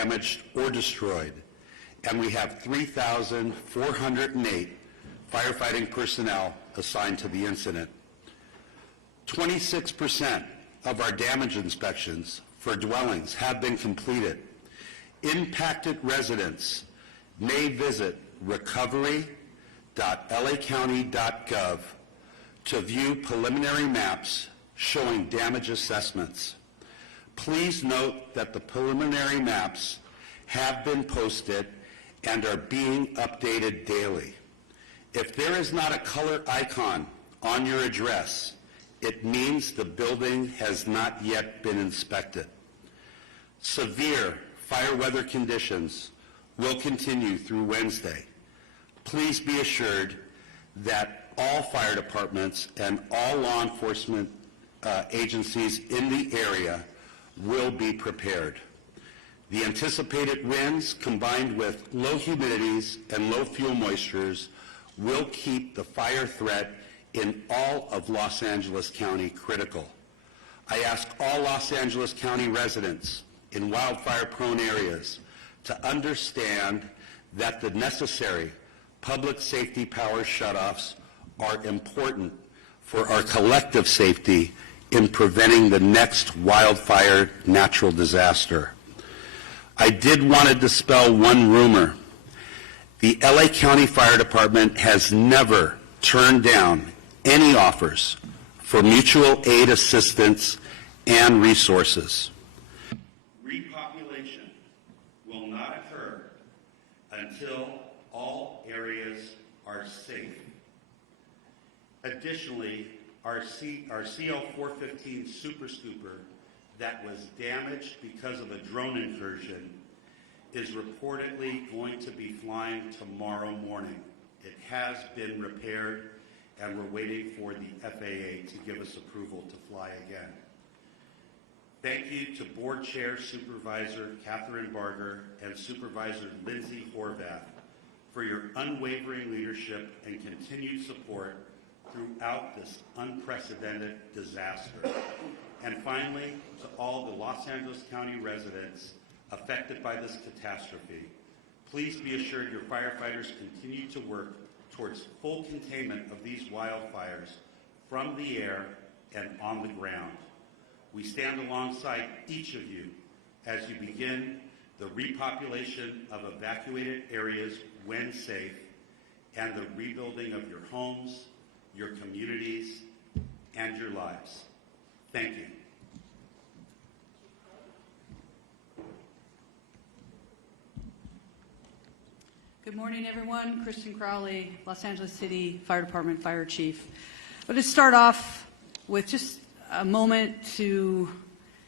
damaged or destroyed, and we have 3,408 firefighting personnel assigned to the incident. 26% of our damage inspections for dwellings have been completed. Impacted residents may visit recovery.lacounty.gov to view preliminary maps showing damage assessments. Please note that the preliminary maps have been posted and are being updated daily. If there is not a color icon on your address, it means the building has not yet been inspected. Severe fire weather conditions will continue through Wednesday. Please be assured that all fire departments and all law enforcement agencies in the area will be prepared. The anticipated winds, combined with low humidities and low fuel moistures, will keep the fire threat in all of Los Angeles County critical. I ask all Los Angeles County residents in wildfire-prone areas to understand that the necessary public safety power shutoffs are important for our collective safety in preventing the next wildfire natural disaster. I did want to dispel one rumor. The LA County Fire Department has never turned down any offers for mutual aid assistance and resources. Repopulation will not occur until all areas are safe. Additionally, our CL-415 Super Scooper that was damaged because of a drone incursion is reportedly going to be flying tomorrow morning. It has been repaired, and we're waiting for the FAA to give us approval to fly again. Thank you to Board Chair Supervisor Catherine Barger and Supervisor Lindsay Horvath for your unwavering leadership and continued support throughout this unprecedented disaster. And finally, to all the Los Angeles County residents affected by this catastrophe, please be assured your firefighters continue to work towards full containment of these wildfires from the air and on the ground. We stand alongside each of you as you begin the repopulation of evacuated areas when safe and the rebuilding of your homes, your communities, and your lives. Thank you. Good morning, everyone. Kristen Crowley, Los Angeles City Fire Department Fire Chief. I'll just start off with just a moment to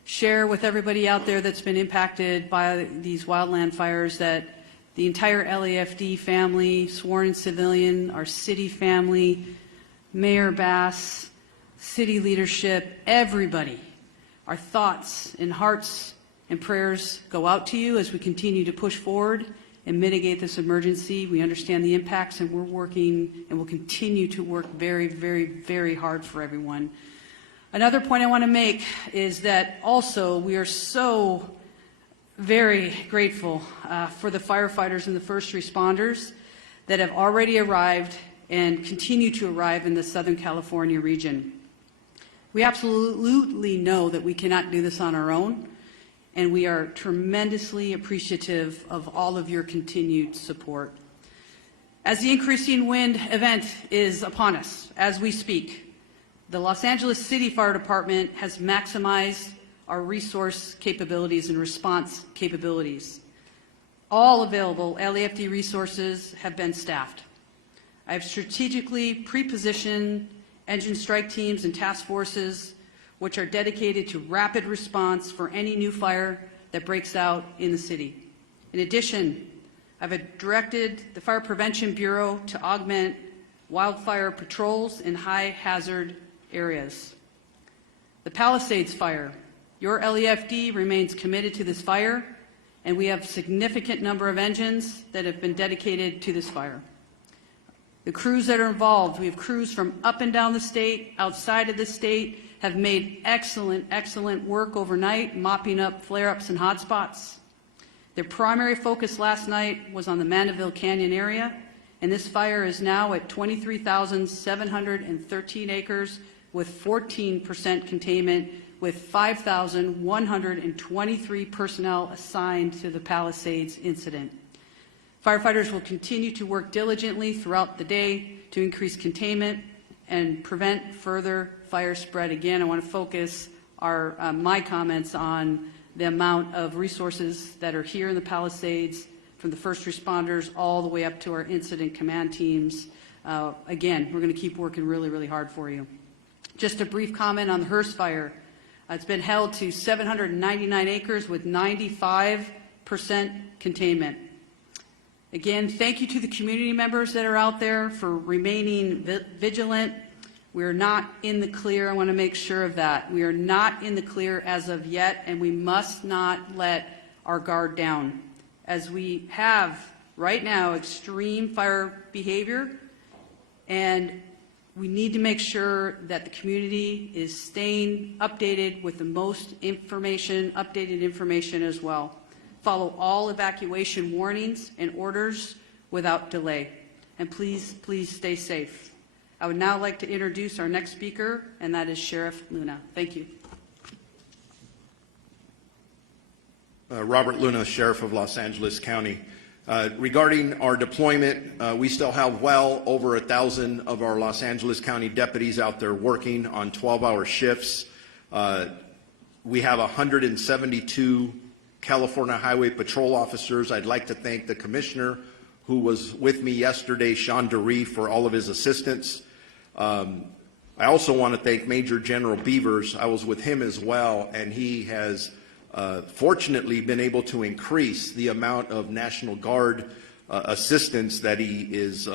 share with everybody out there that's been impacted by these wildland fires that the entire LAFD family, sworn civilian, our city family, Mayor Bass, city leadership, everybody, our thoughts and hearts and prayers go out to you as we continue to push forward and mitigate this emergency. We understand the impacts, and we're working and will continue to work very, very, very hard for everyone. Another point I want to make is that also we are so very grateful for the firefighters and the first responders that have already arrived and continue to arrive in the Southern California region. We absolutely know that we cannot do this on our own, and we are tremendously appreciative of all of your continued support. As the increasing wind event is upon us as we speak, the Los Angeles City Fire Department has maximized our resource capabilities and response capabilities. All available LAFD resources have been staffed. I have strategically pre-positioned engine strike teams and task forces which are dedicated to rapid response for any new fire that breaks out in the city. In addition, I've directed the Fire Prevention Bureau to augment wildfire patrols in high hazard areas. The Palisades fire, your LAFD remains committed to this fire, and we have a significant number of engines that have been dedicated to this fire. The crews that are involved, we have crews from up and down the state, outside of the state, have made excellent, excellent work overnight, mopping up flare-ups and hotspots. Their primary focus last night was on the Mandeville Canyon area, and this fire is now at 23,713 acres with 14% containment, with 5,123 personnel assigned to the Palisades incident. Firefighters will continue to work diligently throughout the day to increase containment and prevent further fire spread. Again, I want to focus my comments on the amount of resources that are here in the Palisades, from the first responders all the way up to our incident command teams. Again, we're going to keep working really, really hard for you. Just a brief comment on the Hearst fire. It's been held to 799 acres with 95% containment. Again, thank you to the community members that are out there for remaining vigilant. We are not in the clear. I want to make sure of that. We are not in the clear as of yet, and we must not let our guard down. As we have right now extreme fire behavior, and we need to make sure that the community is staying updated with the most information, updated information as well. Follow all evacuation warnings and orders without delay. And please, please stay safe. I would now like to introduce our next speaker, and that is Sheriff Luna. Thank you. Robert Luna, Sheriff of Los Angeles County. Regarding our deployment, we still have well over 1,000 of our Los Angeles County deputies out there working on 12-hour shifts. We have 172 California Highway Patrol officers. I'd like to thank the commissioner who was with me yesterday, Sean DeRee, for all of his assistance. I also want to thank Major General Beavers. I was with him as well, and he has fortunately been able to increase the amount of National Guard assistance that he is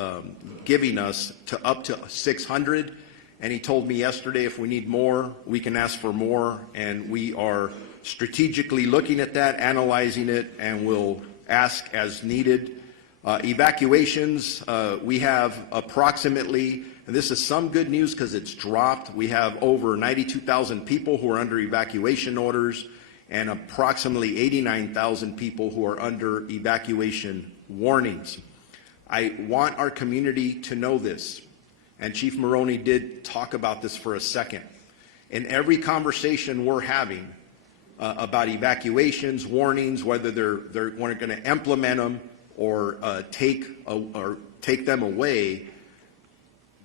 giving us to up to 600. And he told me yesterday if we need more, we can ask for more, and we are strategically looking at that, analyzing it, and we'll ask as needed. Evacuations, we have approximately, and this is some good news because it's dropped, we have over 92,000 people who are under evacuation orders and approximately 89,000 people who are under evacuation warnings. I want our community to know this, and Chief Maroney did talk about this for a second. In every conversation we're having about evacuations, warnings, whether they're going to implement them or take them away,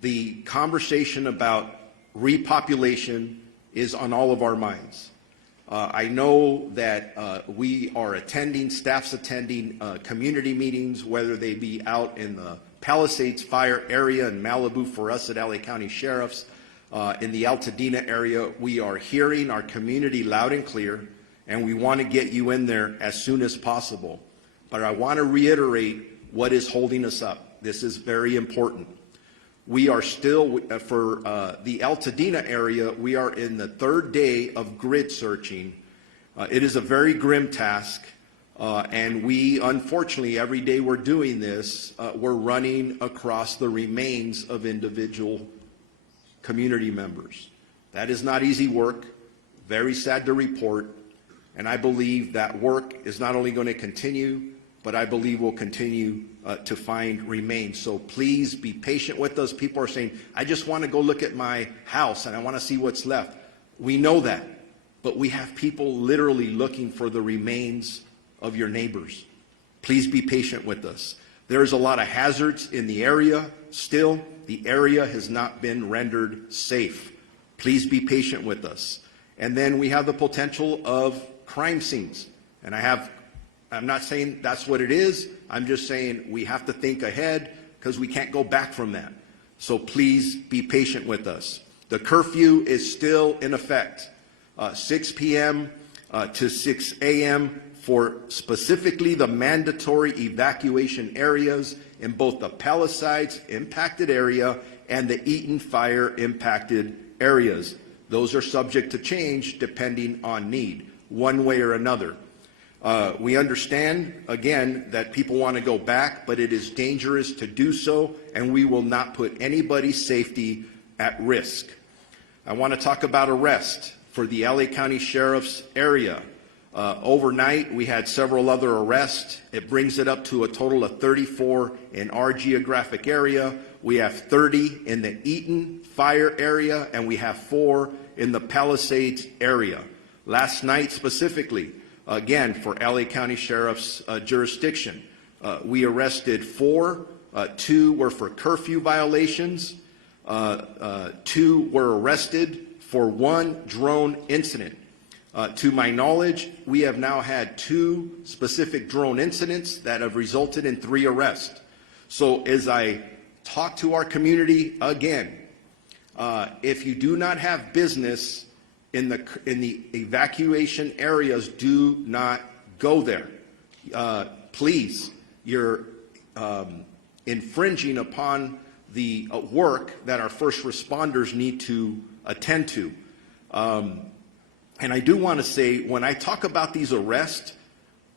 the conversation about repopulation is on all of our minds. I know that we are attending, staff's attending community meetings, whether they be out in the Palisades fire area in Malibu for us at LA County Sheriffs, in the Altadena area. We are hearing our community loud and clear, and we want to get you in there as soon as possible. But I want to reiterate what is holding us up. This is very important. We are still, for the Altadena area, we are in the third day of grid searching. It is a very grim task, and we, unfortunately, every day we're doing this, we're running across the remains of individual community members. That is not easy work, very sad to report, and I believe that work is not only going to continue, but I believe will continue to find remains. So please be patient with us. People are saying, I just want to go look at my house and I want to see what's left. We know that, but we have people literally looking for the remains of your neighbors. Please be patient with us. There's a lot of hazards in the area still. The area has not been rendered safe. Please be patient with us. And then we have the potential of crime scenes. And I'm not saying that's what it is. I'm just saying we have to think ahead because we can't go back from that. So please be patient with us. The curfew is still in effect, 6 p.m. To 6 a.m. for specifically the mandatory evacuation areas in both the Palisades impacted area and the Eaton fire impacted areas. Those are subject to change depending on need, one way or another. We understand, again, that people want to go back, but it is dangerous to do so, and we will not put anybody's safety at risk. I want to talk about arrest for the LA County Sheriff's area. Overnight, we had several other arrests. It brings it up to a total of 34 in our geographic area. We have 30 in the Eaton fire area, and we have 4 in the Palisades area. Last night specifically, again, for LA County Sheriff's jurisdiction, we arrested 4. 2 were for curfew violations. 2 were arrested for 1 drone incident. To my knowledge, we have now had 2 specific drone incidents that have resulted in 3 arrests. So as I talk to our community again, if you do not have business in the evacuation areas, do not go there. Please, you're infringing upon the work that our first responders need to attend to. And I do want to say, when I talk about these arrests,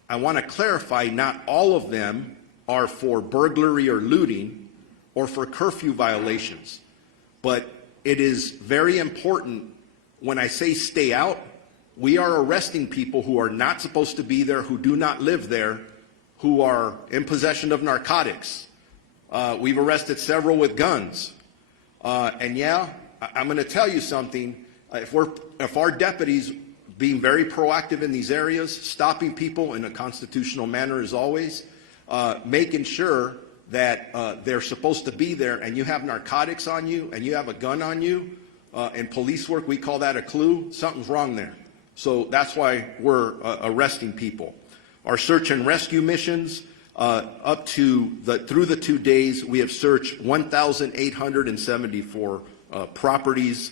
I want to clarify not all of them are for burglary or looting or for curfew violations. But it is very important when I say stay out, we are arresting people who are not supposed to be there, who do not live there, who are in possession of narcotics. We've arrested several with guns. And yeah, I'm going to tell you something. If our deputies being very proactive in these areas, stopping people in a constitutional manner as always, making sure that they're supposed to be there, and you have narcotics on you and you have a gun on you, in police work we call that a clue, something's wrong there. So that's why we're arresting people. Our search and rescue missions, through the 2 days, we have searched 1,874 properties.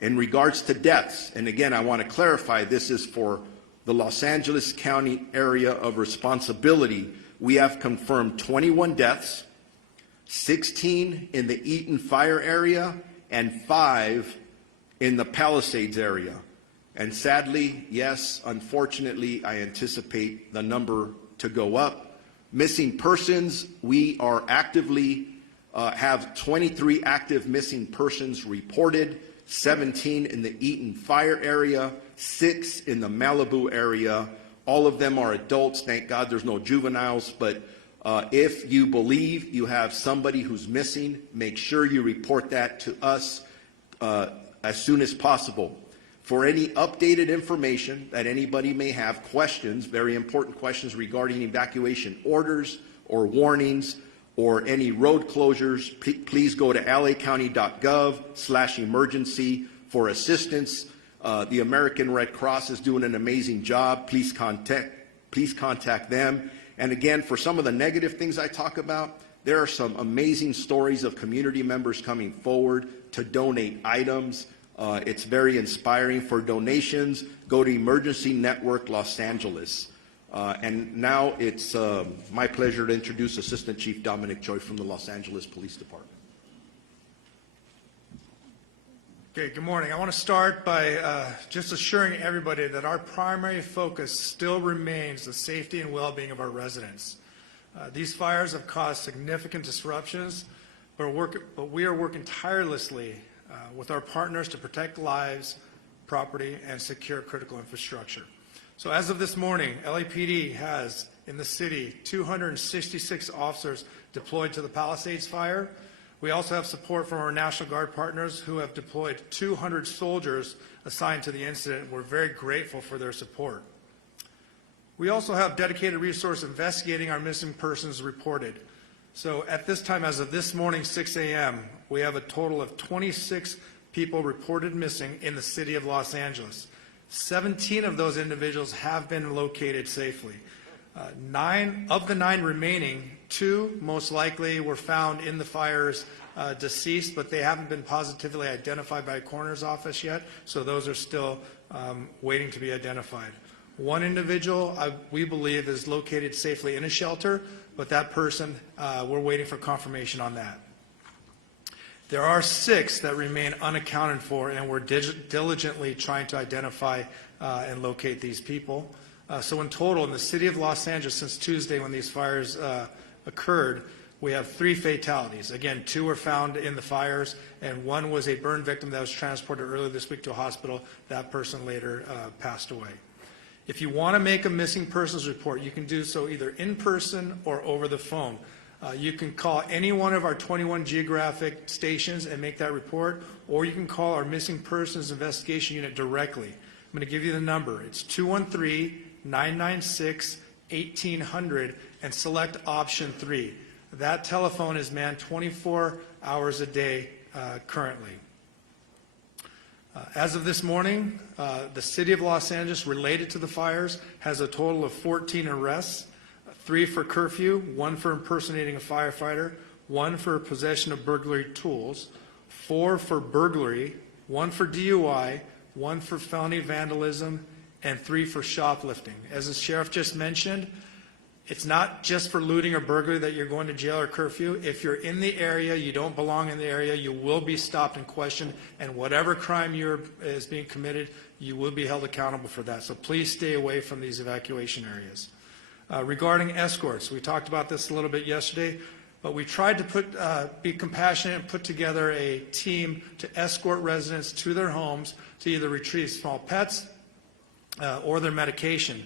In regards to deaths, and again, I want to clarify, this is for the Los Angeles County area of responsibility. We have confirmed 21 deaths, 16 in the Eaton fire area, and 5 in the Palisades area. And sadly, yes, unfortunately, I anticipate the number to go up. Missing persons, we are actively, have 23 active missing persons reported, 17 in the Eaton fire area, 6 in the Malibu area. All of them are adults. Thank God there's no juveniles. But if you believe you have somebody who's missing, make sure you report that to us as soon as possible. For any updated information that anybody may have, questions, very important questions regarding evacuation orders or warnings, or any road closures, please go to lacounty.gov/emergency for assistance. The American Red Cross is doing an amazing job. Please contact them. And again, for some of the negative things I talk about, there are some amazing stories of community members coming forward to donate items. It's very inspiring. For donations, go to Emergency Network Los Angeles. And now it's my pleasure to introduce Assistant Chief Dominic Choi from the Los Angeles Police Department. Okay, good morning. I want to start by just assuring everybody that our primary focus still remains the safety and well-being of our residents. These fires have caused significant disruptions, but we are working tirelessly with our partners to protect lives, property, and secure critical infrastructure. So as of this morning, LAPD has in the city 266 officers deployed to the Palisades fire. We also have support from our National Guard partners who have deployed 200 soldiers assigned to the incident. We're very grateful for their support. We also have dedicated resources investigating our missing persons reported. So at this time, as of this morning, 6 a.m., we have a total of 26 people reported missing in the city of Los Angeles. 17 of those individuals have been located safely. 9 of the 9 remaining, 2 most likely were found in the fires deceased, but they haven't been positively identified by a coroner's office yet, so those are still waiting to be identified. 1 individual, we believe, is located safely in a shelter, but that person, we're waiting for confirmation on that. There are 6 that remain unaccounted for, and we're diligently trying to identify and locate these people. So in total, in the city of Los Angeles, since Tuesday when these fires occurred, we have 3 fatalities. Again, 2 were found in the fires, and 1 was a burn victim that was transported earlier this week to a hospital. That person later passed away. If you want to make a missing persons report, you can do so either in person or over the phone. You can call any one of our 21 geographic stations and make that report, or you can call our missing persons investigation unit directly. I'm going to give you the number. It's 213-996-1800 and select option 3. That telephone is manned 24 hours a day currently. As of this morning, the City of Los Angeles, related to the fires, has a total of 14 arrests, 3 for curfew, 1 for impersonating a firefighter, 1 for possession of burglary tools, 4 for burglary, 1 for DUI, 1 for felony vandalism, and 3 for shoplifting. As the sheriff just mentioned, it's not just for looting or burglary that you're going to jail or curfew. If you're in the area, you don't belong in the area, you will be stopped and questioned, and whatever crime is being committed, you will be held accountable for that. So please stay away from these evacuation areas. Regarding escorts, we talked about this a little bit yesterday, but we tried to be compassionate and put together a team to escort residents to their homes to either retrieve small pets or their medication.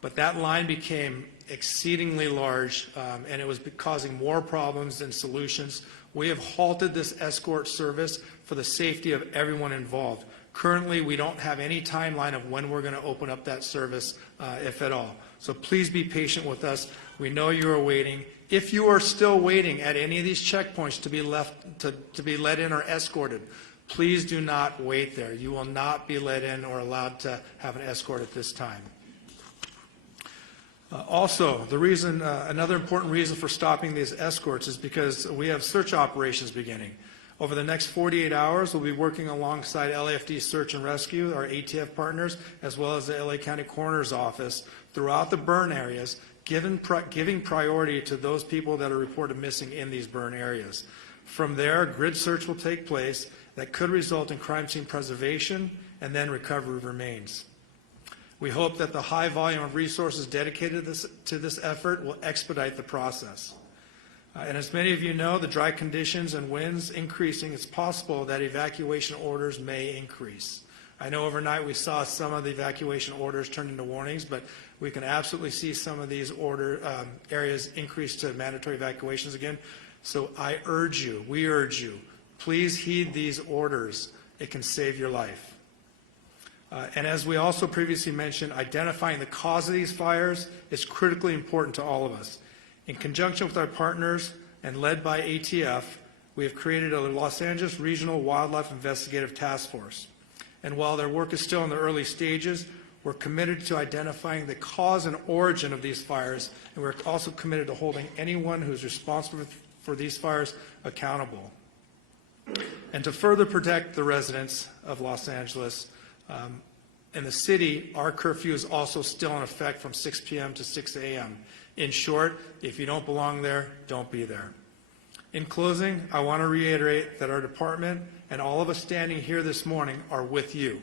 But that line became exceedingly large, and it was causing more problems than solutions. We have halted this escort service for the safety of everyone involved. Currently, we don't have any timeline of when we're going to open up that service, if at all. So please be patient with us. We know you are waiting. If you are still waiting at any of these checkpoints to be let in or escorted, please do not wait there. You will not be let in or allowed to have an escort at this time. Also, another important reason for stopping these escorts is because we have search operations beginning. Over the next 48 hours, we'll be working alongside LAFD Search and Rescue, our ATF partners, as well as the LA County Coroner's Office throughout the burn areas, giving priority to those people that are reported missing in these burn areas. From there, grid search will take place that could result in crime scene preservation and then recovery of remains. We hope that the high volume of resources dedicated to this effort will expedite the process. And as many of you know, the dry conditions and winds increasing, it's possible that evacuation orders may increase. I know overnight we saw some of the evacuation orders turn into warnings, but we can absolutely see some of these areas increase to mandatory evacuations again. So we urge you, please heed these orders. It can save your life. And as we also previously mentioned, identifying the cause of these fires is critically important to all of us. In conjunction with our partners and led by ATF, we have created a Los Angeles Regional Wildlife Investigative Task Force. And while their work is still in the early stages, we're committed to identifying the cause and origin of these fires, and we're also committed to holding anyone who's responsible for these fires accountable. And to further protect the residents of Los Angeles, in the city, our curfew is also still in effect from 6 p.m. to 6 a.m. In short, if you don't belong there, don't be there. In closing, I want to reiterate that our department and all of us standing here this morning are with you.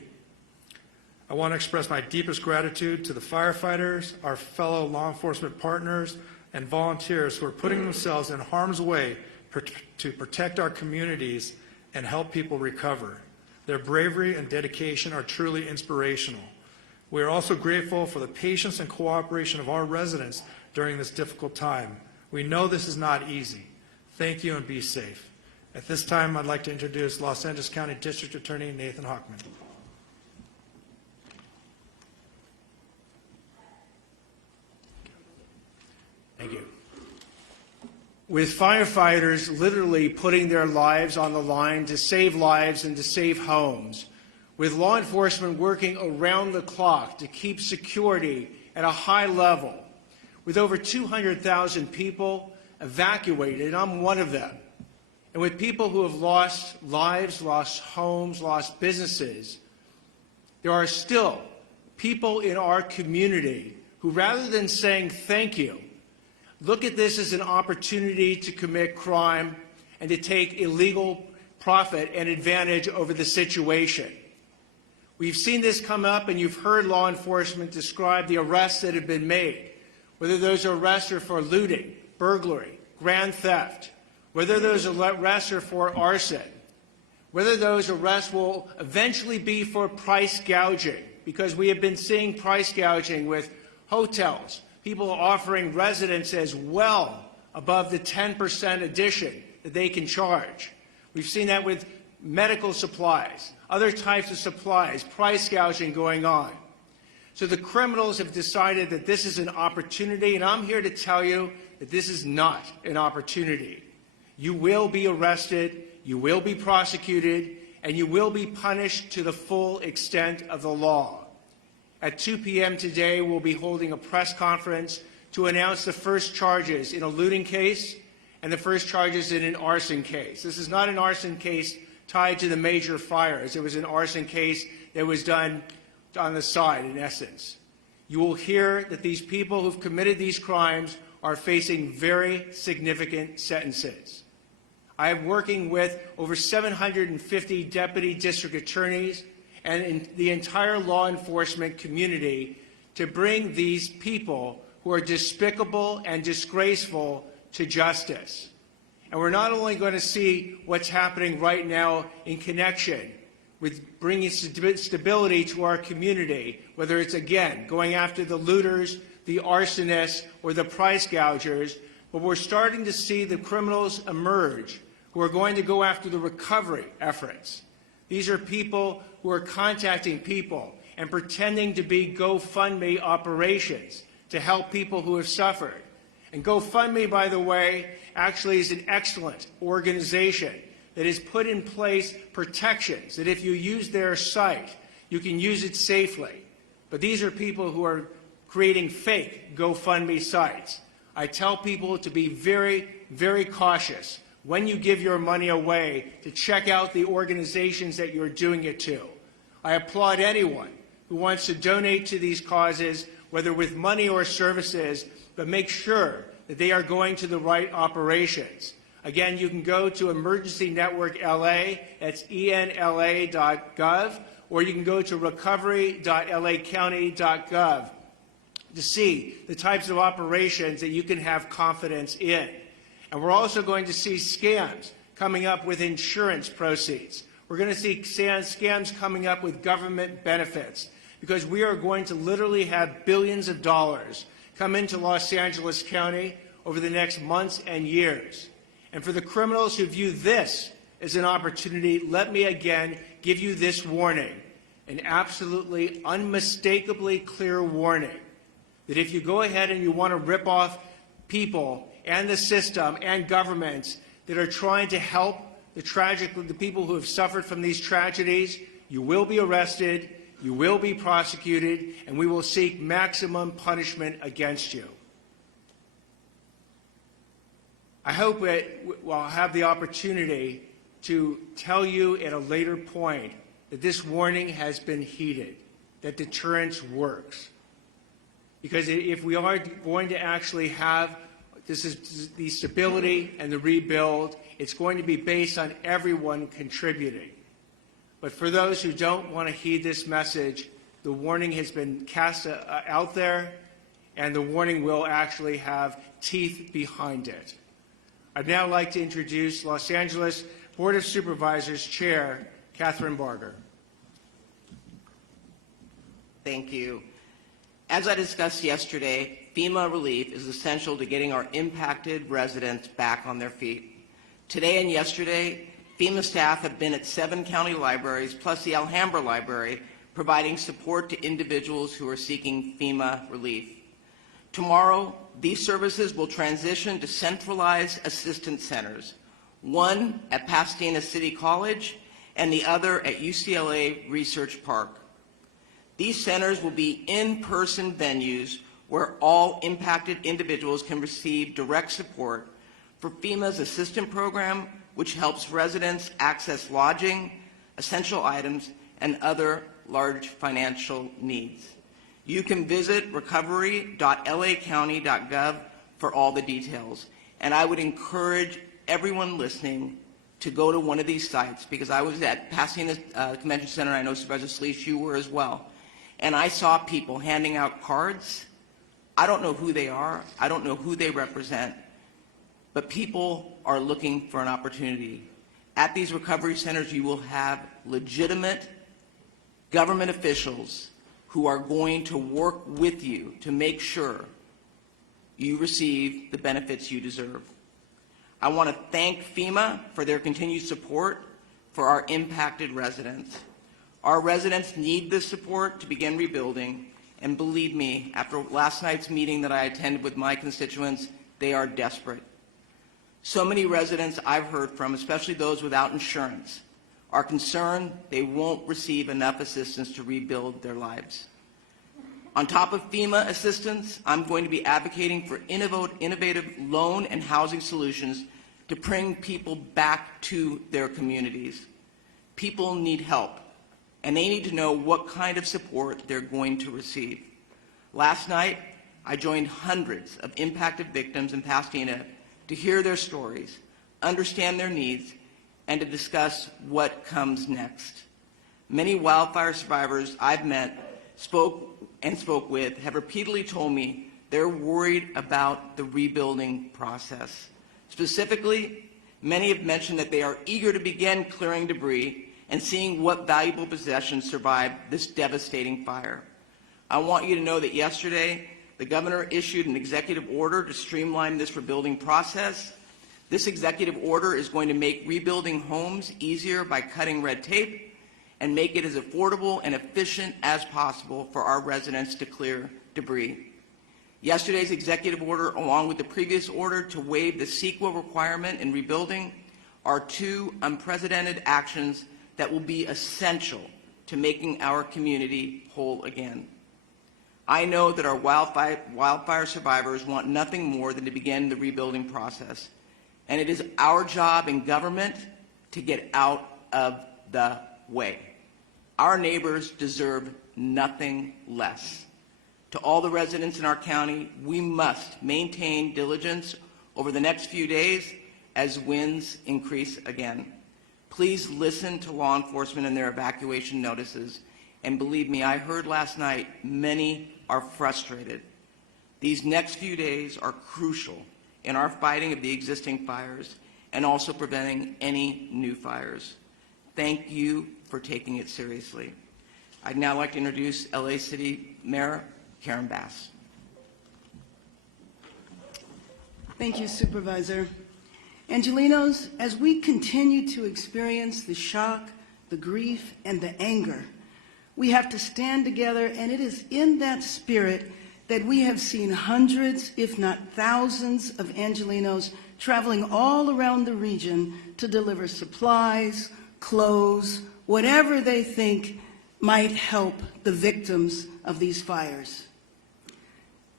I want to express my deepest gratitude to the firefighters, our fellow law enforcement partners, and volunteers who are putting themselves in harm's way to protect our communities and help people recover. Their bravery and dedication are truly inspirational. We are also grateful for the patience and cooperation of our residents during this difficult time. We know this is not easy. Thank you and be safe. At this time, I'd like to introduce Los Angeles County District Attorney Nathan Hochman. Thank you. With firefighters literally putting their lives on the line to save lives and to save homes, with law enforcement working around the clock to keep security at a high level, with over 200,000 people evacuated, and I'm one of them, and with people who have lost lives, lost homes, lost businesses, there are still people in our community who, rather than saying thank you, look at this as an opportunity to commit crime and to take illegal profit and advantage over the situation. We've seen this come up, and you've heard law enforcement describe the arrests that have been made, whether those arrests are for looting, burglary, grand theft, whether those arrests are for arson, whether those arrests will eventually be for price gouging, because we have been seeing price gouging with hotels, people offering residences well above the 10% addition that they can charge. We've seen that with medical supplies, other types of supplies, price gouging going on. So the criminals have decided that this is an opportunity, and I'm here to tell you that this is not an opportunity. You will be arrested, you will be prosecuted, and you will be punished to the full extent of the law. At 2 p.m. today, we'll be holding a press conference to announce the first charges in a looting case and the first charges in an arson case. This is not an arson case tied to the major fires. It was an arson case that was done on the side, in essence. You will hear that these people who've committed these crimes are facing very significant sentences. I am working with over 750 deputy district attorneys and in the entire law enforcement community to bring these people who are despicable and disgraceful to justice. And we're not only going to see what's happening right now in connection with bringing stability to our community, whether it's, again, going after the looters, the arsonists, or the price gougers, but we're starting to see the criminals emerge who are going to go after the recovery efforts. These are people who are contacting people and pretending to be GoFundMe operations to help people who have suffered. And GoFundMe, by the way, actually is an excellent organization that has put in place protections that if you use their site, you can use it safely. But these are people who are creating fake GoFundMe sites. I tell people to be very, very cautious when you give your money away to check out the organizations that you're doing it to. I applaud anyone who wants to donate to these causes, whether with money or services, but make sure that they are going to the right operations. Again, you can go to Emergency Network LA, that's enla.gov, or you can go to recovery.lacounty.gov to see the types of operations that you can have confidence in. And we're also going to see scams coming up with insurance proceeds. We're going to see scams coming up with government benefits, because we are going to literally have billions of dollars come into Los Angeles County over the next months and years. And for the criminals who view this as an opportunity, let me again give you this warning, an absolutely unmistakably clear warning, that if you go ahead and you want to rip off people and the system and governments that are trying to help the people who have suffered from these tragedies, you will be arrested, you will be prosecuted, and we will seek maximum punishment against you. I hope that we'll have the opportunity to tell you at a later point that this warning has been heeded, that deterrence works. Because if we are going to actually have the stability and the rebuild, it's going to be based on everyone contributing. But for those who don't want to heed this message, the warning has been cast out there, and the warning will actually have teeth behind it. I'd now like to introduce Los Angeles Board of Supervisors Chair Catherine Barger. Thank you. As I discussed yesterday, FEMA relief is essential to getting our impacted residents back on their feet. Today and yesterday, FEMA staff have been at 7 county libraries, plus the Alhambra Library, providing support to individuals who are seeking FEMA relief. Tomorrow, these services will transition to centralized assistance centers, one at Pasadena City College and the other at UCLA Research Park. These centers will be in-person venues where all impacted individuals can receive direct support for FEMA's assistance program, which helps residents access lodging, essential items, and other large financial needs. You can visit recovery.lacounty.gov for all the details. And I would encourage everyone listening to go to one of these sites, because I was at Pasadena Convention Center. I know Supervisor Sleece, you were as well. And I saw people handing out cards. I don't know who they are. I don't know who they represent. But people are looking for an opportunity. At these recovery centers, you will have legitimate government officials who are going to work with you to make sure you receive the benefits you deserve. I want to thank FEMA for their continued support for our impacted residents. Our residents need this support to begin rebuilding, and believe me, after last night's meeting that I attended with my constituents, they are desperate. So many residents I've heard from, especially those without insurance, are concerned they won't receive enough assistance to rebuild their lives. On top of FEMA assistance, I'm going to be advocating for innovative loan and housing solutions to bring people back to their communities. People need help, and they need to know what kind of support they're going to receive. Last night, I joined hundreds of impacted victims in Pasadena to hear their stories, understand their needs, and to discuss what comes next. Many wildfire survivors I've met, spoke with, have repeatedly told me they're worried about the rebuilding process. Specifically, many have mentioned that they are eager to begin clearing debris and seeing what valuable possessions survived this devastating fire. I want you to know that yesterday, the governor issued an executive order to streamline this rebuilding process. This executive order is going to make rebuilding homes easier by cutting red tape and make it as affordable and efficient as possible for our residents to clear debris. Yesterday's executive order, along with the previous order to waive the CEQA requirement in rebuilding, are two unprecedented actions that will be essential to making our community whole again. I know that our wildfire survivors want nothing more than to begin the rebuilding process, and it is our job in government to get out of the way. Our neighbors deserve nothing less. To all the residents in our county, we must maintain diligence over the next few days as winds increase again. Please listen to law enforcement and their evacuation notices. And believe me, I heard last night, many are frustrated. These next few days are crucial in our fighting of the existing fires and also preventing any new fires. Thank you for taking it seriously. I'd now like to introduce LA City Mayor Karen Bass. Thank you, Supervisor. Angelenos, as we continue to experience the shock, the grief, and the anger, we have to stand together, and it is in that spirit that we have seen hundreds, if not thousands, of Angelenos traveling all around the region to deliver supplies, clothes, whatever they think might help the victims of these fires.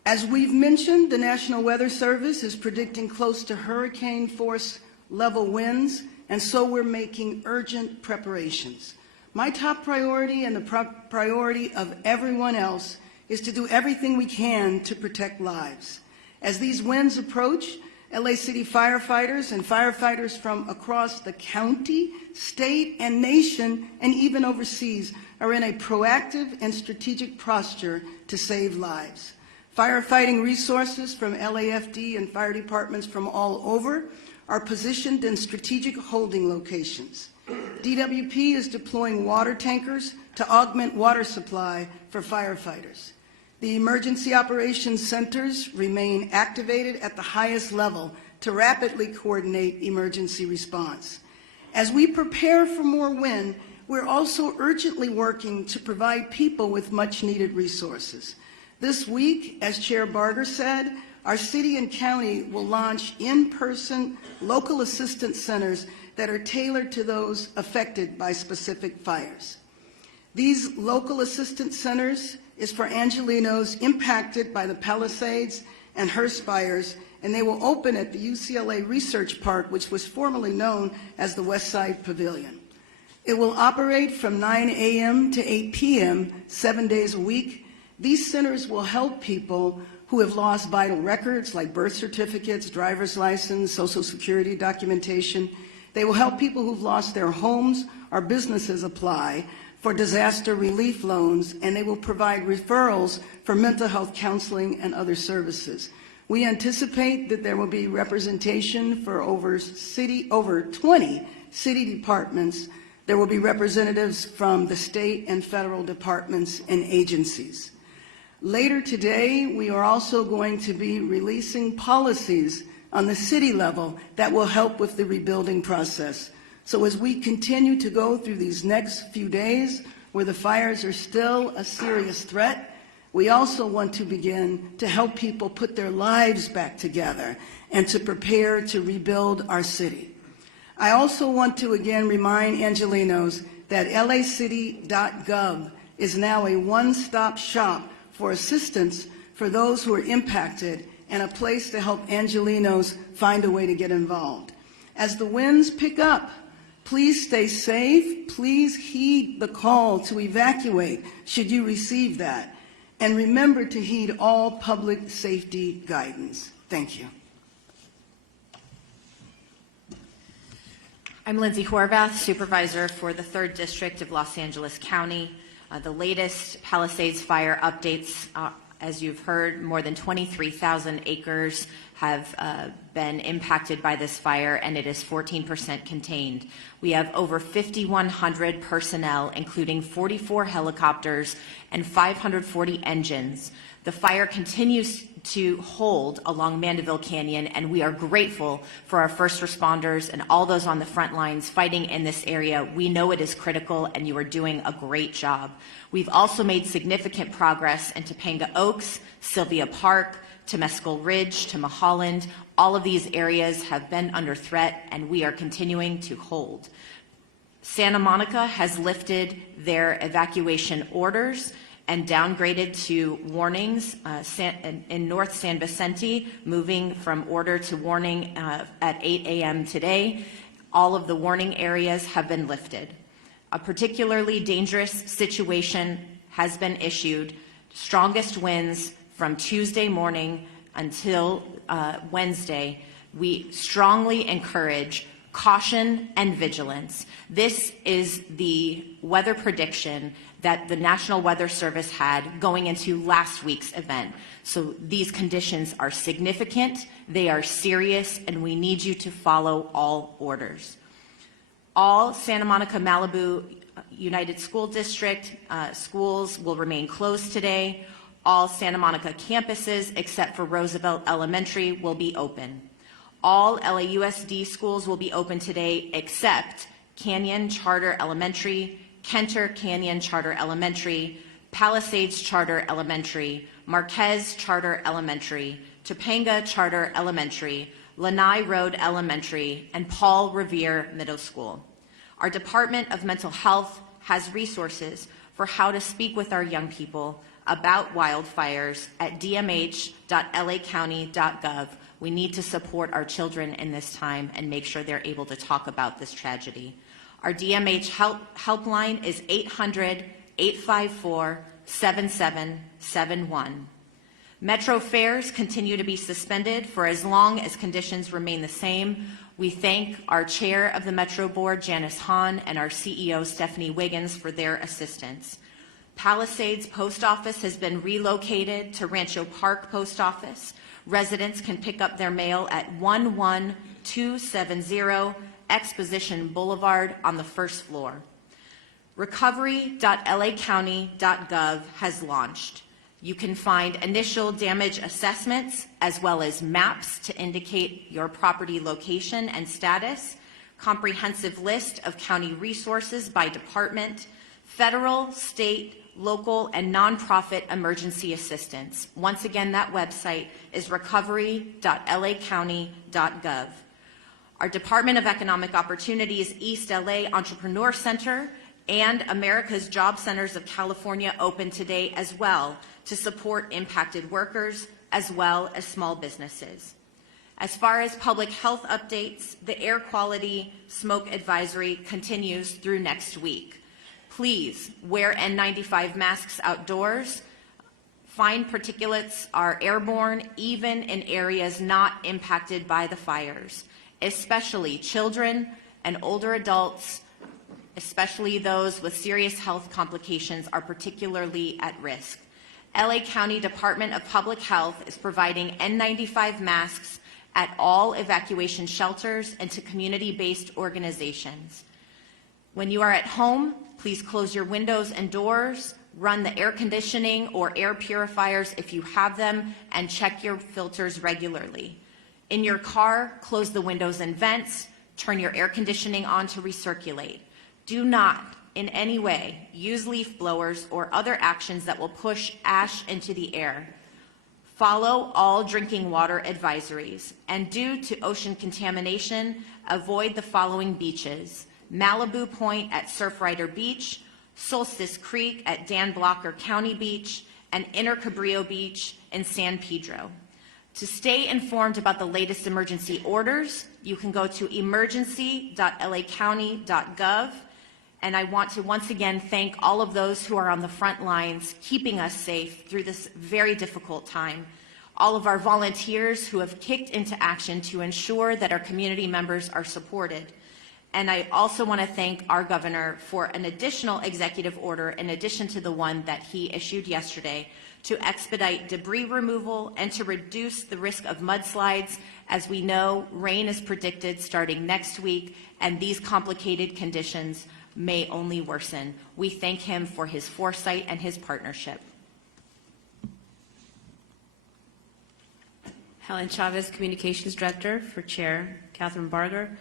As we've mentioned, the National Weather Service is predicting close to hurricane force level winds, and so we're making urgent preparations. My top priority and the priority of everyone else is to do everything we can to protect lives. As these winds approach, LA City firefighters and firefighters from across the county, state, and nation, and even overseas, are in a proactive and strategic posture to save lives. Firefighting resources from LAFD and fire departments from all over are positioned in strategic holding locations. DWP is deploying water tankers to augment water supply for firefighters. The emergency operations centers remain activated at the highest level to rapidly coordinate emergency response. As we prepare for more wind, we're also urgently working to provide people with much-needed resources. This week, as Chair Barger said, our city and county will launch in-person local assistance centers that are tailored to those affected by specific fires. These local assistance centers is for Angelenos impacted by the Palisades and Hearst fires, and they will open at the UCLA Research Park, which was formerly known as the West Side Pavilion. It will operate from 9 a.m. to 8 p.m., 7 days a week. These centers will help people who have lost vital records like birth certificates, driver's license, Social Security documentation. They will help people who've lost their homes or businesses apply for disaster relief loans, and they will provide referrals for mental health counseling and other services. We anticipate that there will be representation for over 20 city departments There will be representatives from the state and federal departments and agencies. Later today, we are also going to be releasing policies on the city level that will help with the rebuilding process. So as we continue to go through these next few days where the fires are still a serious threat, we also want to begin to help people put their lives back together and to prepare to rebuild our city. I also want to again remind Angelenos that lacity.gov is now a one-stop shop for assistance for those who are impacted and a place to help Angelenos find a way to get involved. As the winds pick up, please stay safe. Please heed the call to evacuate should you receive that. And remember to heed all public safety guidance. Thank you. I'm Lindsay Horvath, Supervisor for the 3rd District of Los Angeles County. The latest Palisades fire updates, as you've heard, more than 23,000 acres have been impacted by this fire, and it is 14% contained. We have over 5,100 personnel, including 44 helicopters and 540 engines. The fire continues to hold along Mandeville Canyon, and we are grateful for our first responders and all those on the front lines fighting in this area. We know it is critical, and you are doing a great job. We've also made significant progress in Topanga Oaks, Sylvia Park, Temescal Ridge, to Mulholland. All of these areas have been under threat, and we are continuing to hold. Santa Monica has lifted their evacuation orders and downgraded to warnings in North San Vicente, moving from order to warning at 8 a.m. today. All of the warning areas have been lifted. A particularly dangerous situation has been issued. Strongest winds from Tuesday morning until Wednesday. We strongly encourage caution and vigilance. This is the weather prediction that the National Weather Service had going into last week's event. So these conditions are significant, they are serious, and we need you to follow all orders. All Santa Monica Malibu United School District schools will remain closed today. All Santa Monica campuses, except for Roosevelt Elementary, will be open. All LAUSD schools will be open today, except Canyon Charter Elementary, Kenter Canyon Charter Elementary, Palisades Charter Elementary, Marquez Charter Elementary, Topanga Charter Elementary, Lanai Road Elementary, and Paul Revere Middle School. Our Department of Mental Health has resources for how to speak with our young people about wildfires at dmh.lacounty.gov. We need to support our children in this time and make sure they're able to talk about this tragedy. Our DMH helpline is 800-854-7771. Metro fares continue to be suspended for as long as conditions remain the same. We thank our chair of the Metro Board, Janice Hahn, and our CEO, Stephanie Wiggins, for their assistance. Palisades Post Office has been relocated to Rancho Park Post Office. Residents can pick up their mail at 11270 Exposition Boulevard on the first floor. Recovery.lacounty.gov has launched. You can find initial damage assessments as well as maps to indicate your property location and status, comprehensive list of county resources by department, federal, state, local, and nonprofit emergency assistance. Once again, that website is recovery.lacounty.gov. Our Department of Economic Opportunities East LA Entrepreneur Center and America's Job Centers of California open today as well to support impacted workers as well as small businesses. As far as public health updates, the air quality smoke advisory continues through next week. Please wear N95 masks outdoors. Fine particulates are airborne even in areas not impacted by the fires, especially children and older adults, especially those with serious health complications, are particularly at risk. LA County Department of Public Health is providing N95 masks at all evacuation shelters and to community-based organizations. When you are at home, please close your windows and doors, run the air conditioning or air purifiers if you have them, and check your filters regularly. In your car, close the windows and vents, turn your air conditioning on to recirculate. Do not, in any way, use leaf blowers or other actions that will push ash into the air. Follow all drinking water advisories, and due to ocean contamination, avoid the following beaches: Malibu Point at Surfrider Beach, Solstice Creek at Dan Blocker County Beach, and Inner Cabrillo Beach in San Pedro. To stay informed about the latest emergency orders, you can go to emergency.lacounty.gov. And I want to once again thank all of those who are on the front lines, keeping us safe through this very difficult time. All of our volunteers who have kicked into action to ensure that our community members are supported. And I also want to thank our governor for an additional executive order in addition to the one that he issued yesterday to expedite debris removal and to reduce the risk of mudslides. As we know, rain is predicted starting next week, and these complicated conditions may only worsen. We thank him for his foresight and his partnership. Helen Chavez, Communications Director for Chair Catherine Barger.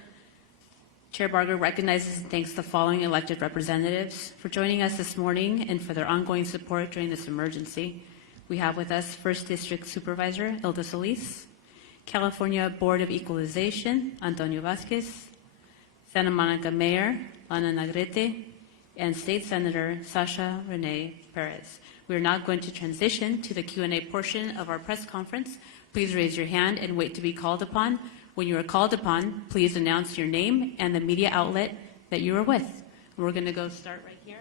Chair Barger recognizes and thanks the following elected representatives for joining us this morning and for their ongoing support during this emergency. We have with us 1st District Supervisor Hilda Solis, California Board of Equalization Antonio Vasquez, Santa Monica Mayor Lana Nagrete, and State Senator Sasha Renee Perez. We are now going to transition to the Q&A portion of our press conference. Please raise your hand and wait to be called upon. When you are called upon, please announce your name and the media outlet that you are with. And we're going to go start right here.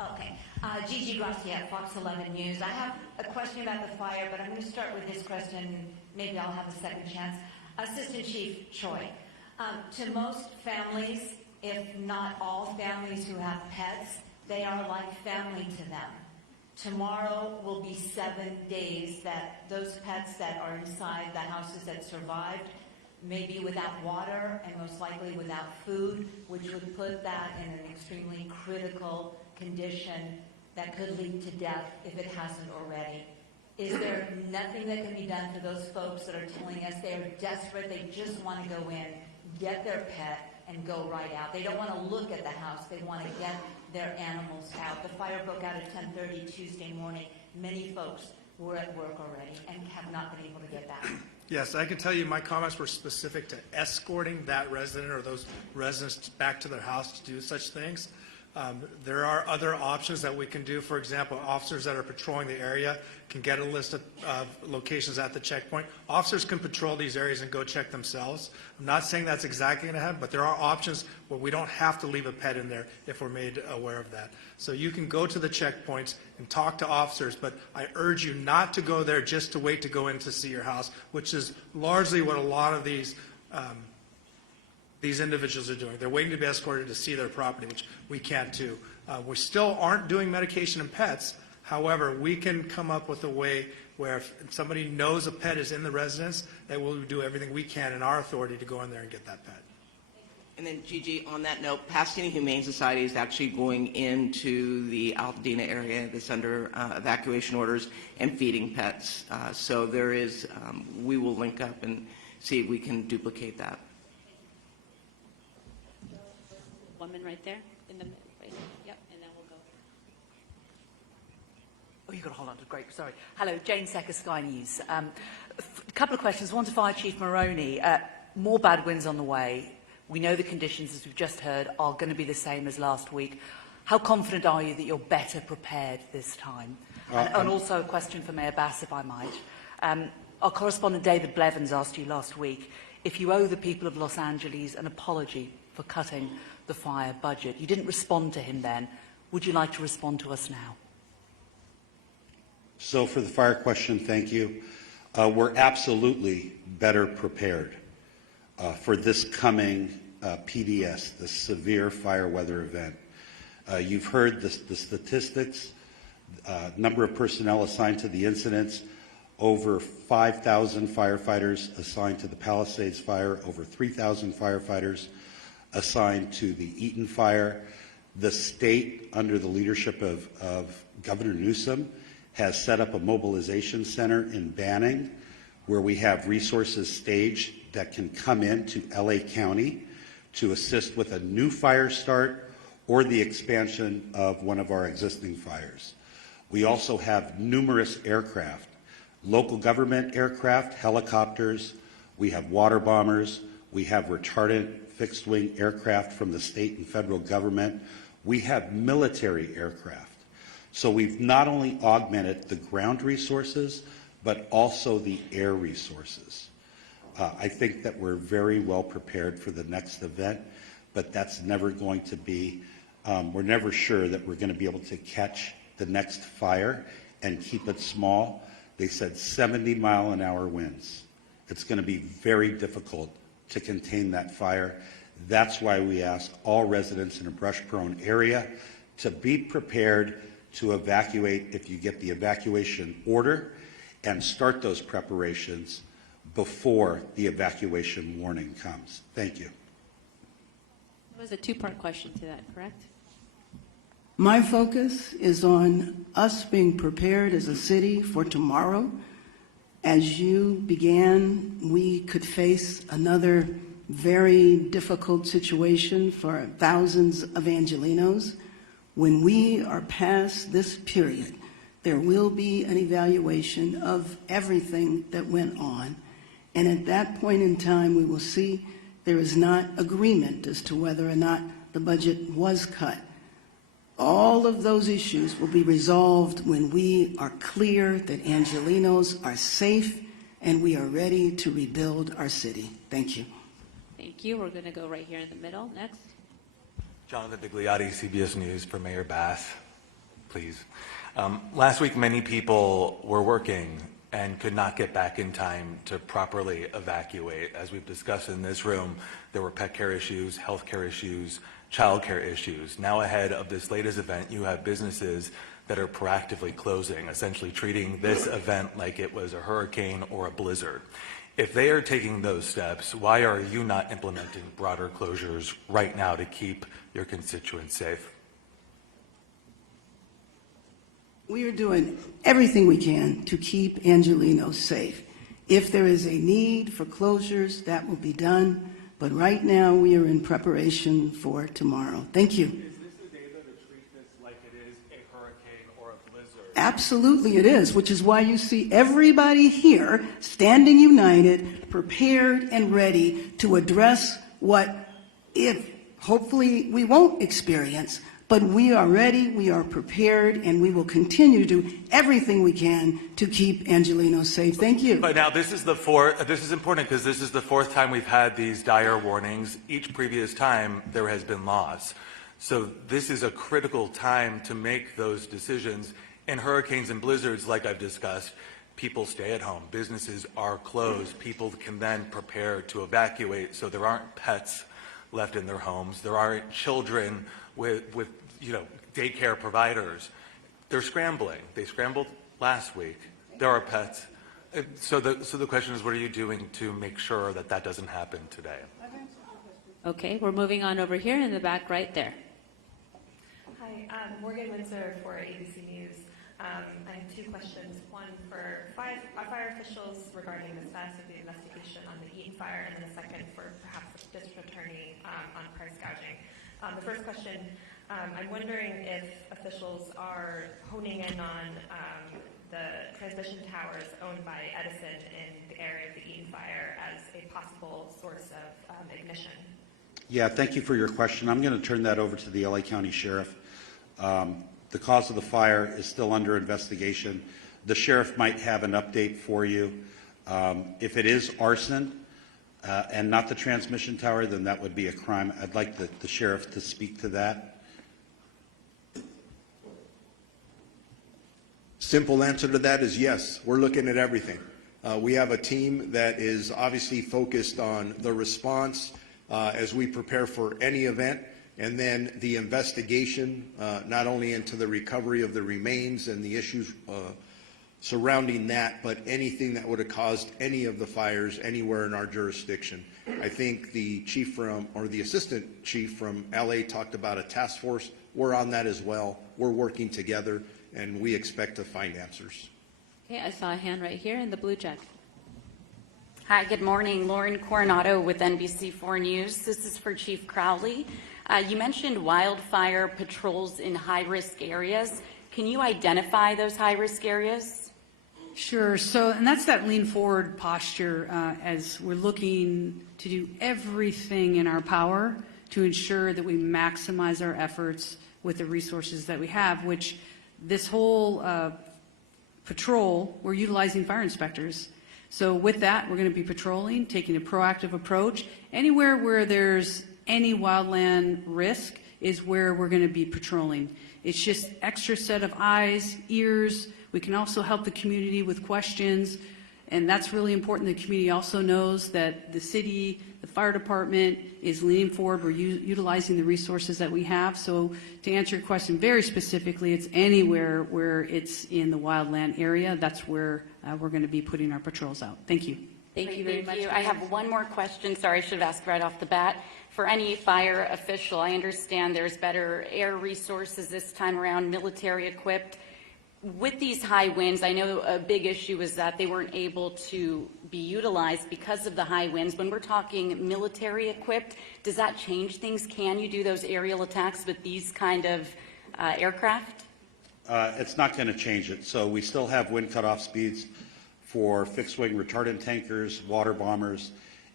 Okay. Gigi Garcia, Fox 11 News. I have a question about the fire, but I'm going to start with this question. Maybe I'll have a second chance. Assistant Chief Choi, to most families, if not all families who have pets, they are like family to them. Tomorrow will be 7 days that those pets that are inside the houses that survived may be without water and most likely without food, which would put that in an extremely critical condition that could lead to death if it hasn't already. Is there nothing that can be done for those folks that are telling us they are desperate, they just want to go in, get their pet, and go right out? They don't want to look at the house, they want to get their animals out. The fire broke out at 10:30 Tuesday morning. Many folks were at work already and have not been able to get back. Yes, I can tell you my comments were specific to escorting that resident or those residents back to their house to do such things. There are other options that we can do. For example, officers that are patrolling the area can get a list of locations at the checkpoint. Officers can patrol these areas and go check themselves. I'm not saying that's exactly going to happen, but there are options where we don't have to leave a pet in there if we're made aware of that. So you can go to the checkpoints and talk to officers, but I urge you not to go there just to wait to go in to see your house, which is largely what a lot of these individuals are doing. They're waiting to be escorted to see their property, which we can't do. We still aren't doing medication in pets. However, we can come up with a way where if somebody knows a pet is in the residence, that we'll do everything we can in our authority to go in there and get that pet. And then, Gigi, on that note, Pasadena Humane Society is actually going into the Altadena area that's under evacuation orders and feeding pets. So there is, we will link up and see if we can duplicate that. Woman right there in the middle. Right? Yep, and then we'll go. Oh, you've got to hold on to great. Sorry. Hello, Jane Secker, Sky News. A couple of questions. One to Fire Chief Maroney. More bad winds on the way. We know the conditions, as we've just heard, are going to be the same as last week. How confident are you that you're better prepared this time? And also a question for Mayor Bass, if I might. Our correspondent David Blevins asked you last week if you owe the people of Los Angeles an apology for cutting the fire budget. You didn't respond to him then. Would you like to respond to us now? So for the fire question, thank you. We're absolutely better prepared for this coming PDS, the severe fire weather event. You've heard the statistics, number of personnel assigned to the incidents. over 5,000 firefighters assigned to the Palisades Fire, over 3,000 firefighters assigned to the Eaton Fire. The state, under the leadership of Governor Newsom, has set up a mobilization center in Banning where we have resources staged that can come into LA County to assist with a new fire start or the expansion of one of our existing fires. We also have numerous aircraft, local government aircraft, helicopters, we have water bombers, we have retardant fixed-wing aircraft from the state and federal government, we have military aircraft. So we've not only augmented the ground resources, but also the air resources. I think that we're very well prepared for the next event, but that's never going to be, we're never sure that we're going to be able to catch the next fire and keep it small. They said 70-mile-an-hour winds. It's going to be very difficult to contain that fire. That's why we ask all residents in a brush-prone area to be prepared to evacuate if you get the evacuation order and start those preparations before the evacuation warning comes. Thank you. There was a two-part question to that, correct? My focus is on us being prepared as a city for tomorrow. As you began, we could face another very difficult situation for thousands of Angelenos. When we are past this period, there will be an evaluation of everything that went on. And at that point in time, we will see there is not agreement as to whether or not the budget was cut. All of those issues will be resolved when we are clear that Angelenos are safe and we are ready to rebuild our city. Thank you. Thank you. We're going to go right here in the middle. Next. Jonathan Digliotti, CBS News, for Mayor Bass, please. Last week, many people were working and could not get back in time to properly evacuate. As we've discussed in this room, there were pet care issues, health care issues, child care issues. Now ahead of this latest event, you have businesses that are proactively closing, essentially treating this event like it was a hurricane or a blizzard. If they are taking those steps, why are you not implementing broader closures right now to keep your constituents safe? We are doing everything we can to keep Angelenos safe. If there is a need for closures, that will be done. But right now, we are in preparation for tomorrow. Thank you. Is this the data to treat this like it is a hurricane or a blizzard? Absolutely it is, which is why you see everybody here standing united, prepared and ready to address what, if hopefully we won't experience, but we are ready, we are prepared, and we will continue to do everything we can to keep Angelenos safe. Thank you. But now this is important because this is the fourth time we've had these dire warnings. Each previous time there has been loss. So this is a critical time to make those decisions. In hurricanes and blizzards, like I've discussed, people stay at home. Businesses are closed. People can then prepare to evacuate so there aren't pets left in their homes. There aren't children with daycare providers. They're scrambling. They scrambled last week. There are pets. So the question is, what are you doing to make sure that that doesn't happen today? Okay, we're moving on over here in the back right there. Hi, Morgan Windsor for ABC News. I have two questions. One for fire officials regarding the status of the investigation on the Eaton fire, and then a second for perhaps the district attorney on price gouging. The first question, I'm wondering if officials are honing in on the transmission towers owned by Edison in the area of the Eaton fire as a possible source of ignition. Yeah, thank you for your question. I'm going to turn that over to the LA County Sheriff. The cause of the fire is still under investigation. The sheriff might have an update for you. If it is arson and not the transmission tower, then that would be a crime. I'd like the sheriff to speak to that. Simple answer to that is yes. We're looking at everything. We have a team that is obviously focused on the response as we prepare for any event, and then the investigation, not only into the recovery of the remains and the issues surrounding that, but anything that would have caused any of the fires anywhere in our jurisdiction. I think the chief from, or the assistant chief from LA talked about a task force. We're on that as well. We're working together, and we expect to find answers. Okay, I saw a hand right here in the blue jacket. Hi, good morning. Lauren Coronado with NBC4 News. This is for Chief Crowley. You mentioned wildfire patrols in high-risk areas. Can you identify those high-risk areas? Sure. So, and that's that lean forward posture as we're looking to do everything in our power to ensure that we maximize our efforts with the resources that we have, which this whole patrol, we're utilizing fire inspectors. So with that, we're going to be patrolling, taking a proactive approach. Anywhere where there's any wildland risk is where we're going to be patrolling. It's just extra set of eyes, ears. We can also help the community with questions, and that's really important. The community also knows that the city, the fire department is leaning forward. We're utilizing the resources that we have. So to answer your question very specifically, it's anywhere where it's in the wildland area. That's where we're going to be putting our patrols out. Thank you. Thank you very much. I have one more question. Sorry, I should have asked right off the bat. For any fire official, I understand there's better air resources this time around, military equipped. With these high winds, I know a big issue is that they weren't able to be utilized because of the high winds. When we're talking military equipped, does that change things? Can you do those aerial attacks with these kind of aircraft? It's not going to change it. So we still have wind cutoff speeds for fixed-wing retardant tankers, water bombers,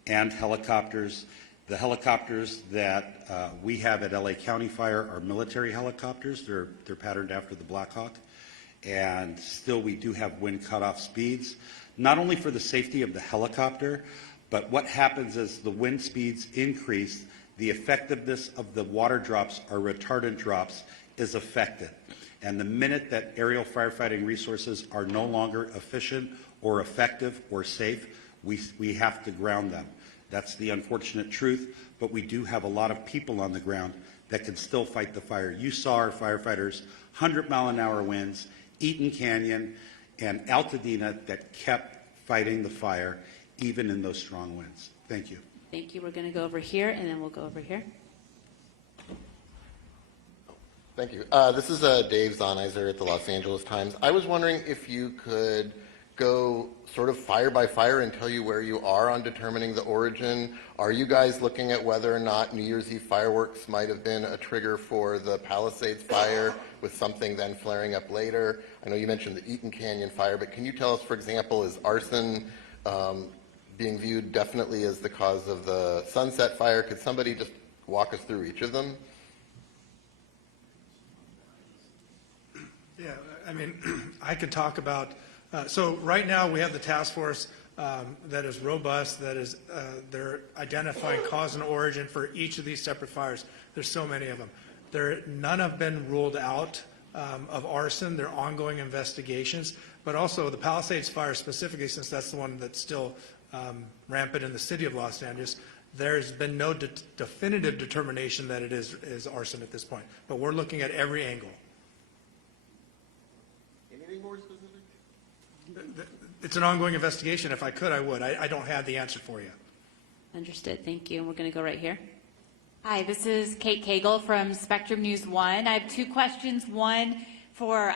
and helicopters. The helicopters that we have at LA County Fire are military helicopters. They're patterned after the Black Hawk. And still we do have wind cutoff speeds, not only for the safety of the helicopter, but what happens as the wind speeds increase, the effectiveness of the water drops or retardant drops is affected. And the minute that aerial firefighting resources are no longer efficient or effective or safe, we have to ground them. That's the unfortunate truth, but we do have a lot of people on the ground that can still fight the fire. You saw our firefighters, 100-mile-an-hour winds, Eaton Canyon, and Altadena that kept fighting the fire even in those strong winds. Thank you. Thank you. We're going to go over here, and then we'll go over here. Thank you. This is Dave Zonizer at the Los Angeles Times. I was wondering if you could go sort of fire by fire and tell you where you are on determining the origin. Are you guys looking at whether or not New Year's Eve fireworks might have been a trigger for the Palisades fire with something then flaring up later? I know you mentioned the Eaton Canyon fire, but can you tell us, for example, is arson being viewed definitely as the cause of the Sunset fire? Could somebody just walk us through each of them? Yeah, I mean, I could talk about, so right now we have the task force that is robust, that is, they're identifying cause and origin for each of these separate fires. There's so many of them. None have been ruled out of arson. They're ongoing investigations, but also the Palisades fire specifically, since that's the one that's still rampant in the city of Los Angeles, there's been no definitive determination that it is arson at this point, but we're looking at every angle. Anything more specific? It's an ongoing investigation. If I could, I would. I don't have the answer for you. Understood. Thank you. And we're going to go right here. Hi, this is Kate Cagle from Spectrum News 1. I have two questions. One for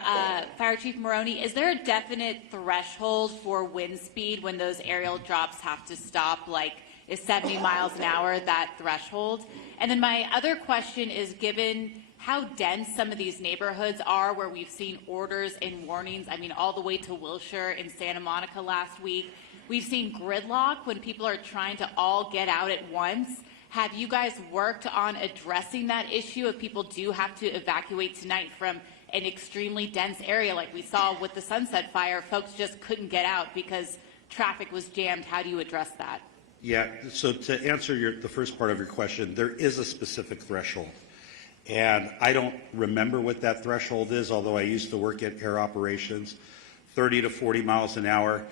Fire Chief Maroney. Is there a definite threshold for wind speed when those aerial drops have to stop? Like, is 70 miles an hour that threshold? And then my other question is, given how dense some of these neighborhoods are where we've seen orders and warnings, I mean, all the way to Wilshire and Santa Monica last week, we've seen gridlock when people are trying to all get out at once. Have you guys worked on addressing that issue if people do have to evacuate tonight from an extremely dense area like we saw with the Sunset Fire? Folks just couldn't get out because traffic was jammed. How do you address that? Yeah, so to answer the first part of your question, there is a specific threshold. And I don't remember what that threshold is, although I used to work at air operations. 30 to 40 miles an hour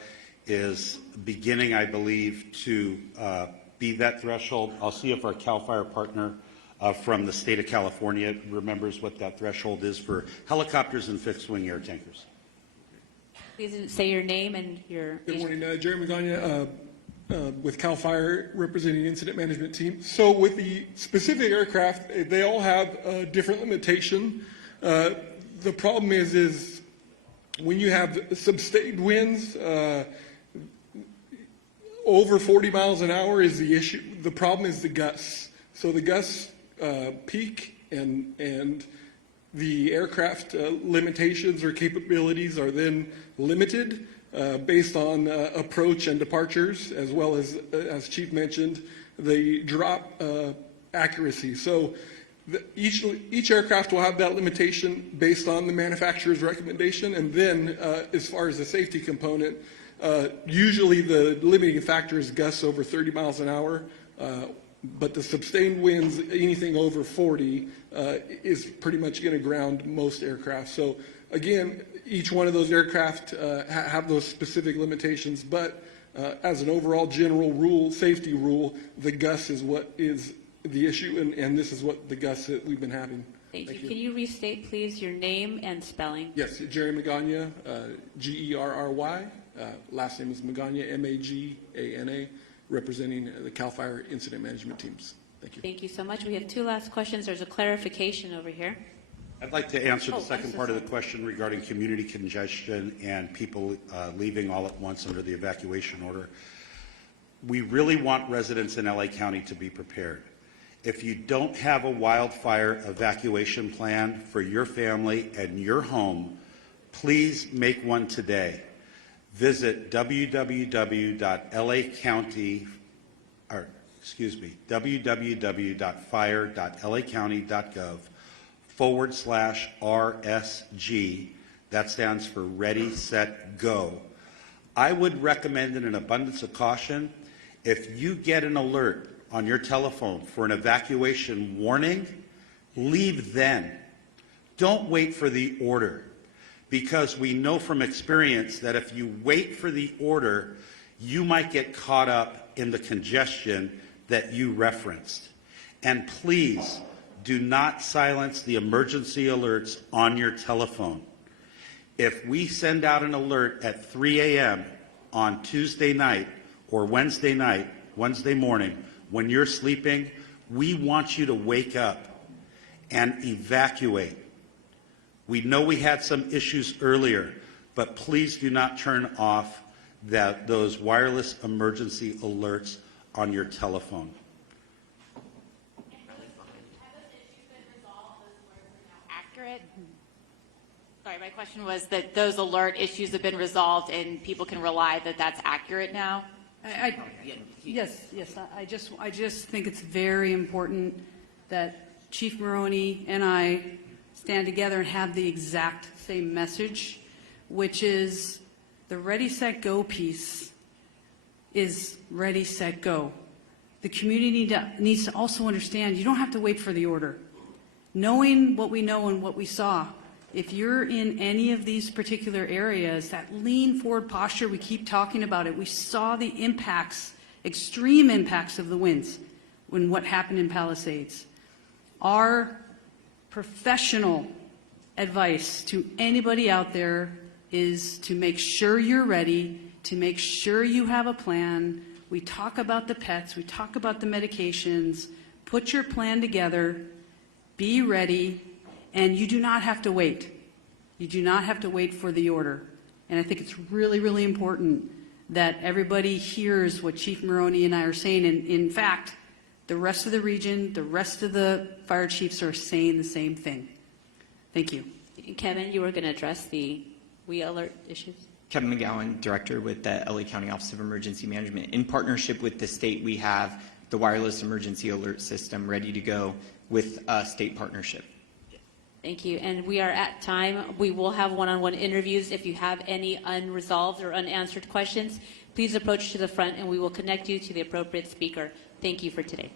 is beginning, I believe, to be that threshold. I'll see if our CAL FIRE partner from the state of California remembers what that threshold is for helicopters and fixed-wing air tankers. Please say your name and your... Good morning, Jerry Magana, with CAL FIRE, representing the incident management team. So with the specific aircraft, they all have a different limitation. The problem is when you have sustained winds, over 40 miles an hour is the issue. The problem is the gusts. So the gusts peak and the aircraft limitations or capabilities are then limited based on approach and departures, as well as Chief mentioned, the drop accuracy. So each aircraft will have that limitation based on the manufacturer's recommendation, and then as far as the safety component, usually the limiting factor is gusts over 30 miles an hour, but the sustained winds, anything over 40, is pretty much going to ground most aircraft. So again, each one of those aircraft have those specific limitations, but as an overall general rule, safety rule, the gusts is what is the issue, and this is what the gusts that we've been having. Thank you. Can you restate, please, your name and spelling? Yes, Jerry Magana, Gerry. Last name is Magana, Magana, representing the CAL FIRE incident management teams. Thank you. Thank you so much. We have two last questions. There's a clarification over here. I'd like to answer the second part of the question regarding community congestion and people leaving all at once under the evacuation order. We really want residents in LA County to be prepared. If you don't have a wildfire evacuation plan for your family and your home, please make one today. Visit www.fire.lacounty.gov/RSG. That stands for Ready, Set, Go. I would recommend, in an abundance of caution, if you get an alert on your telephone for an evacuation warning, leave then. Don't wait for the order, because we know from experience that if you wait for the order, you might get caught up in the congestion that you referenced. And please do not silence the emergency alerts on your telephone. If we send out an alert at 3 a.m. on Tuesday night or Wednesday morning, when you're sleeping, we want you to wake up and evacuate. We know we had some issues earlier, but please do not turn off those wireless emergency alerts on your telephone. Accurate? Sorry, my question was that those alert issues have been resolved and people can rely that that's accurate now? Yes. I just think it's very important that Chief Maroney and I stand together and have the exact same message, which is the Ready, Set, Go piece is Ready, Set, Go. The community needs to also understand you don't have to wait for the order. Knowing what we know and what we saw, if you're in any of these particular areas, that lean forward posture, we keep talking about it. We saw the impacts, extreme impacts of the winds when what happened in Palisades. Our professional advice to anybody out there is to make sure you're ready, to make sure you have a plan. We talk about the pets, we talk about the medications. Put your plan together, be ready, and you do not have to wait. You do not have to wait for the order. And I think it's really, really important that everybody hears what Chief Maroney and I are saying. And in fact, the rest of the region, the rest of the fire chiefs are saying the same thing. Thank you. Kevin, you were going to address the alert issues? Kevin McGowan, Director with the LA County Office of Emergency Management. In partnership with the state, we have the wireless emergency alert system ready to go with a state partnership. Thank you. And we are at time. We will have one-on-one interviews. If you have any unresolved or unanswered questions, please approach to the front and we will connect you to the appropriate speaker. Thank you for today.